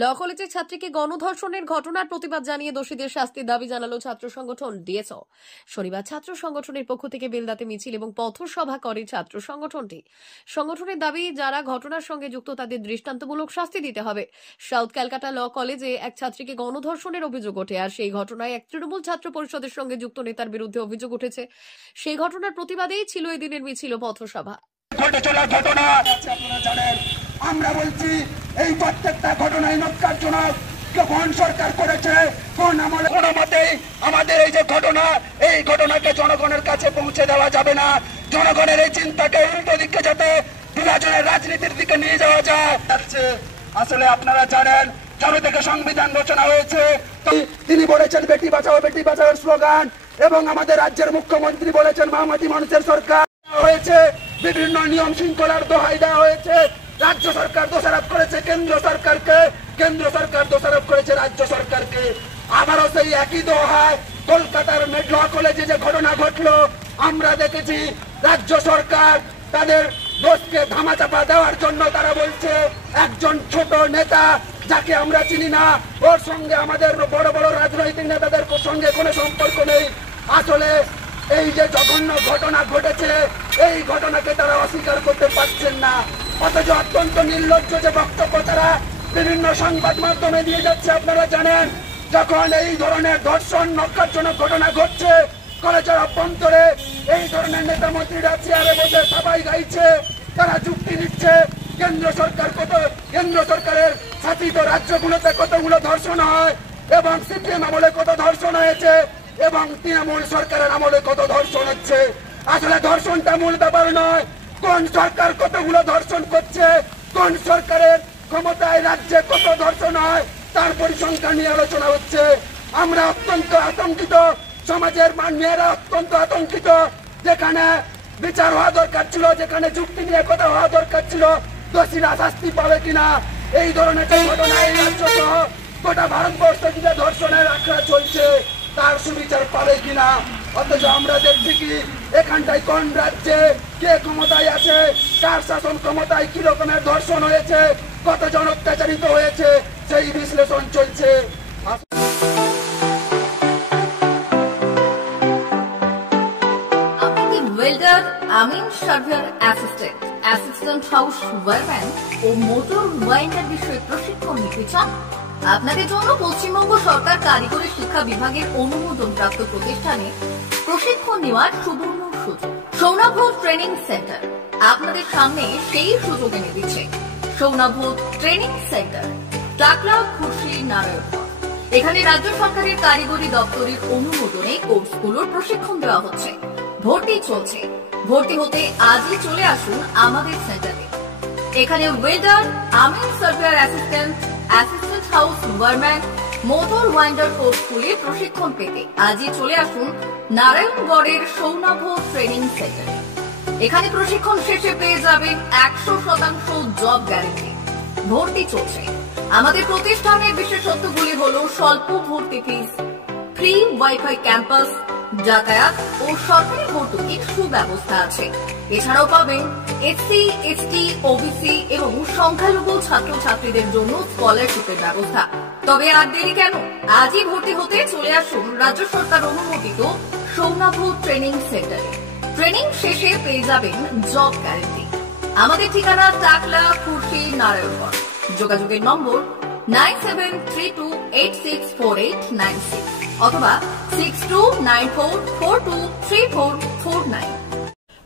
ল কলেজের ছাত্রীকে গণধর্ষণের ঘটনার প্রতিবাদ জানিয়ে দোষীদের শাস্তির দাবি জানালো ছাত্র সংগঠন ডিএসও। শনিবার ছাত্র সংগঠনের পক্ষ থেকে বেলদাতে মিছিল এবং পথসভা করে ছাত্র সংগঠনটি। সংগঠনের দাবি, যারা ঘটনার সঙ্গে যুক্ত তাদের দৃষ্টান্তমূলক শাস্তি দিতে হবে। সাউথ ক্যালকাটা ল কলেজে এক ছাত্রীকে গণধর্ষণের অভিযোগ ওঠে, আর সেই ঘটনায় এক তৃণমূল ছাত্র পরিষদের সঙ্গে যুক্ত নেতার বিরুদ্ধে অভিযোগ উঠেছে। সেই ঘটনার প্রতিবাদেই ছিল এদিনের মিছিল ও পথসভা। আমরা বলছি এই প্রত্যেকটা ঘটনায় নক্কারজনক। কোন সরকার করেছে, কোন আমলে, কোন মতেই আমাদের এই যে ঘটনা, এই ঘটনাকে জনগণের কাছে পৌঁছে দেওয়া যাবে না। জনগণের এই চিন্তাকে উল্টো দিকে যাতে বিভাজনের রাজনীতির দিকে নিয়ে যাওয়া যায়। আসলে আপনারা জানেন, যবে থেকে সংবিধান রচনা হয়েছে তিনি বলেছেন বেটি বাঁচাও স্লোগান, এবং আমাদের রাজ্যের মুখ্যমন্ত্রী বলেছেন মামাটি মানুষের সরকার হয়েছে। বিভিন্ন নিয়ম শৃঙ্খলার দোহাই দেওয়া হয়েছে। রাজ্য সরকার দোষারোপ করেছে কেন্দ্র সরকারকে, কেন্দ্র সরকার দোষারোপ করেছে রাজ্য সরকারকে। আবারও সেই একই দোহায় কলকাতার ল কলেজে যে ঘটনা ঘটলো, আমরা দেখেছি রাজ্য সরকার তাদের দোষকে ধামাচাপা দেওয়ার জন্য তারা বলছে একজন ছোট নেতা যাকে আমরা চিনি না, ওর সঙ্গে আমাদের বড় বড় রাজনৈতিক নেতাদের সঙ্গে কোনো সম্পর্ক নেই। আসলে এই যে জঘন্য ঘটনা ঘটেছে, এই ঘটনাকে তারা অস্বীকার করতে পারছেন না। অথচ অত্যন্ত নির্লজ্জ যে বক্তব্য তারা বিভিন্ন সংবাদ মাধ্যমে দিয়ে যাচ্ছে। আপনারা জানেন, যখন এই ধরনের ধর্ষণ নক্কারজনক ঘটনা ঘটছে কলেজের অভ্যন্তরে, এই ধরনের নেতা মন্ত্রীরা চেয়ারে বসে সবাই গাইছে, তারা যুক্তি দিচ্ছে কেন্দ্র সরকারের শাসিত রাজ্যগুলোতে কতগুলো ধর্ষণ হয়, এবং সিপিএম আমলে কত ধর্ষণ হয়েছে, এবং তৃণমূল সরকারের আমলে কত ধর্ষণ হচ্ছে। আসলে ধর্ষণটা মূল ব্যাপার নয়, কোন সরকার কতগুলো ধর্ষণ করছে, কোন সরকারের ক্ষমতায় রাজ্যে কত ধর্ষণ হয় তার পরিসংখ্যান নিয়ে আলোচনা হচ্ছে। আমরা অত্যন্ত আতঙ্কিত, সমাজের মেয়েরা অত্যন্ত আতঙ্কিত। যেখানে বিচার হওয়া দরকার ছিল, যেখানে যুক্তি নিয়ে কথা হওয়া দরকার ছিল, দোষীরা শাস্তি পাবে কিনা, এই ধরনের ঘটনা এই রাজ্য সহ গোটা ভারতবর্ষ জুড়ে ধর্ষণের আখড়া চলছে, তার সুবিচার পাবে কিনা। অথচ আমরা দেখছি কি এখানটায় কোন রাজ্যে কে ক্ষমতায় আছে, কার শাসন ক্ষমতায়, কি রকমের ধর্ষণ হয়েছে, কতজন অত্যাচারিত হয়েছে, সেই বিশ্লেষণ চলছে। Welder, amin surveyor assistant, assistant house wireman ও মোটর ওয়াইন্ডার বিষয়ে প্রশিক্ষণ নিতে চান? আপনাদের জন্য পশ্চিমবঙ্গ সরকার কারিগরি শিক্ষা বিভাগের অনুমোদনপ্রাপ্ত প্রতিষ্ঠানে প্রশিক্ষণ নেওয়ার সুবর্ণ সুযোগ। সৌনাভ ট্রেনিং সেন্টার আপনাদের সামনে সেই সুযোগ এনে দিচ্ছে। সৌনাভ ট্রেনিং সেন্টার, টাকলা, খুশি, নারায়ণগড়। এখানে রাজ্য সরকারের কারিগরি দপ্তরের অনুমোদনে কোর্সগুলোর প্রশিক্ষণ দেওয়া হচ্ছে। ভর্তি চলছে। ভর্তি হতে আজই চলে আসুন আমাদের সেন্টারে। এখানে welder, amin surveyor assistant, assistant house wireman, motor winder কোর্সগুলি প্রশিক্ষণ পেতে আজই চলে আসুন নারায়ণগড়ের সৌনাভ ট্রেনিং সেন্টারে। এখানে প্রশিক্ষণ শেষে পেয়ে যাবেন 100% জব গ্যারেন্টি। ভর্তি চলছে। আমাদের প্রতিষ্ঠানের বিশেষত্বগুলি হল স্বল্প ভর্তি ফিস, ফ্রি ওয়াইফাই ক্যাম্পাস, যাতায়াত ও সরকারি ভর্তুকির সুব্যবস্থা আছে। এছাড়াও পাবেন এসসি, এসটি, ওবিসি এবং সংখ্যালঘু ছাত্রছাত্রীদের জন্য স্কলারশিপের ব্যবস্থা। তবে আর দেরি কেন, আজই ভর্তি হতে চলে আসুন রাজ্য সরকার অনুমোদিত সৌনাভ ট্রেনিং সেন্টারে। ট্রেনিং শেষে পেয়ে যাবেন জব গ্যারেন্টি। আমাদের ঠিকানা টাকলা, খুশি, নারায়ণগড়। যোগাযোগের নম্বর 9732864896 অথবা 6294423449।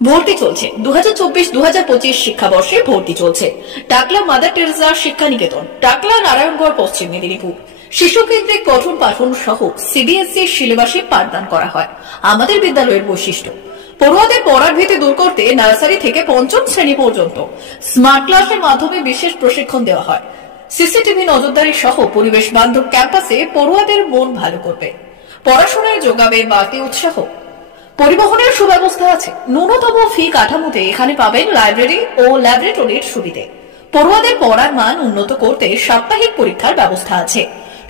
ভর্তি চলছে। 2024-2025 শিক্ষাবর্ষে ভর্তি চলছে। টাকলা মাদার টেরেসা শিক্ষা নিকেতন, টাকলা, নারায়ণগড়, পশ্চিম মেদিনীপুর। শিশু কেন্দ্রিক পঠন পাঠন সহ সিবিএসই সিলেবাসে পাঠদান করা হয়। আমাদের বিদ্যালয়ের বৈশিষ্ট্য, পড়ুয়াদের পড়ার ভীতি দূর করতে নার্সারি থেকে পঞ্চম শ্রেণী পর্যন্ত স্মার্ট ক্লাসের মাধ্যমে বিশেষ প্রশিক্ষণ দেওয়া হয়। সিসিটিভি নজরদারি সহ পরিবেশ বান্ধব ক্যাম্পাসে পড়ুয়াদের মন ভালো করবে। পড়াশোনায় যোগাবে বাড়তি উৎসাহ। পরিবহনের সুব্যবস্থা আছে। ন্যূনতম ফি কাঠামোতে এখানে পাবেন লাইব্রেরি ও ল্যাবরেটরির সুবিধে। পড়ুয়াদের পড়ার মান উন্নত করতে সাপ্তাহিক পরীক্ষার ব্যবস্থা আছে।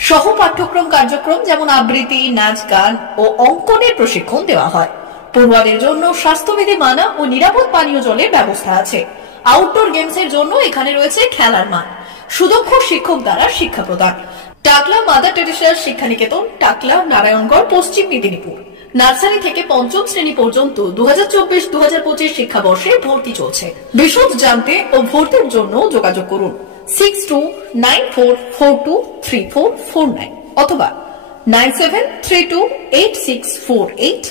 সহ পাঠ্যক্রম কার্যক্রম যেমন আবৃত্তি, নাচ, গান ও অঙ্কনের প্রশিক্ষণ দেওয়া হয়। পড়ুয়াদের জন্য স্বাস্থ্যবিধি মানা ও নিরাপদ পানীয় জলের ব্যবস্থা আছে। আউটডোর গেমসের জন্য এখানে রয়েছে খেলার মাঠ। সুদক্ষ শিক্ষক দ্বারা শিক্ষা প্রদান। টাকলা মাদার টেরেসা শিক্ষানিকেতন, টাকলা, নারায়ণগড়, পশ্চিম মেদিনীপুর। নার্সারি থেকে পঞ্চম শ্রেণী পর্যন্ত 2024-2025 শিক্ষাবর্ষে ভর্তি চলছে। বিশদ জানতে ও ভর্তির জন্য যোগাযোগ করুন 6294423449 অথবা 9732864890।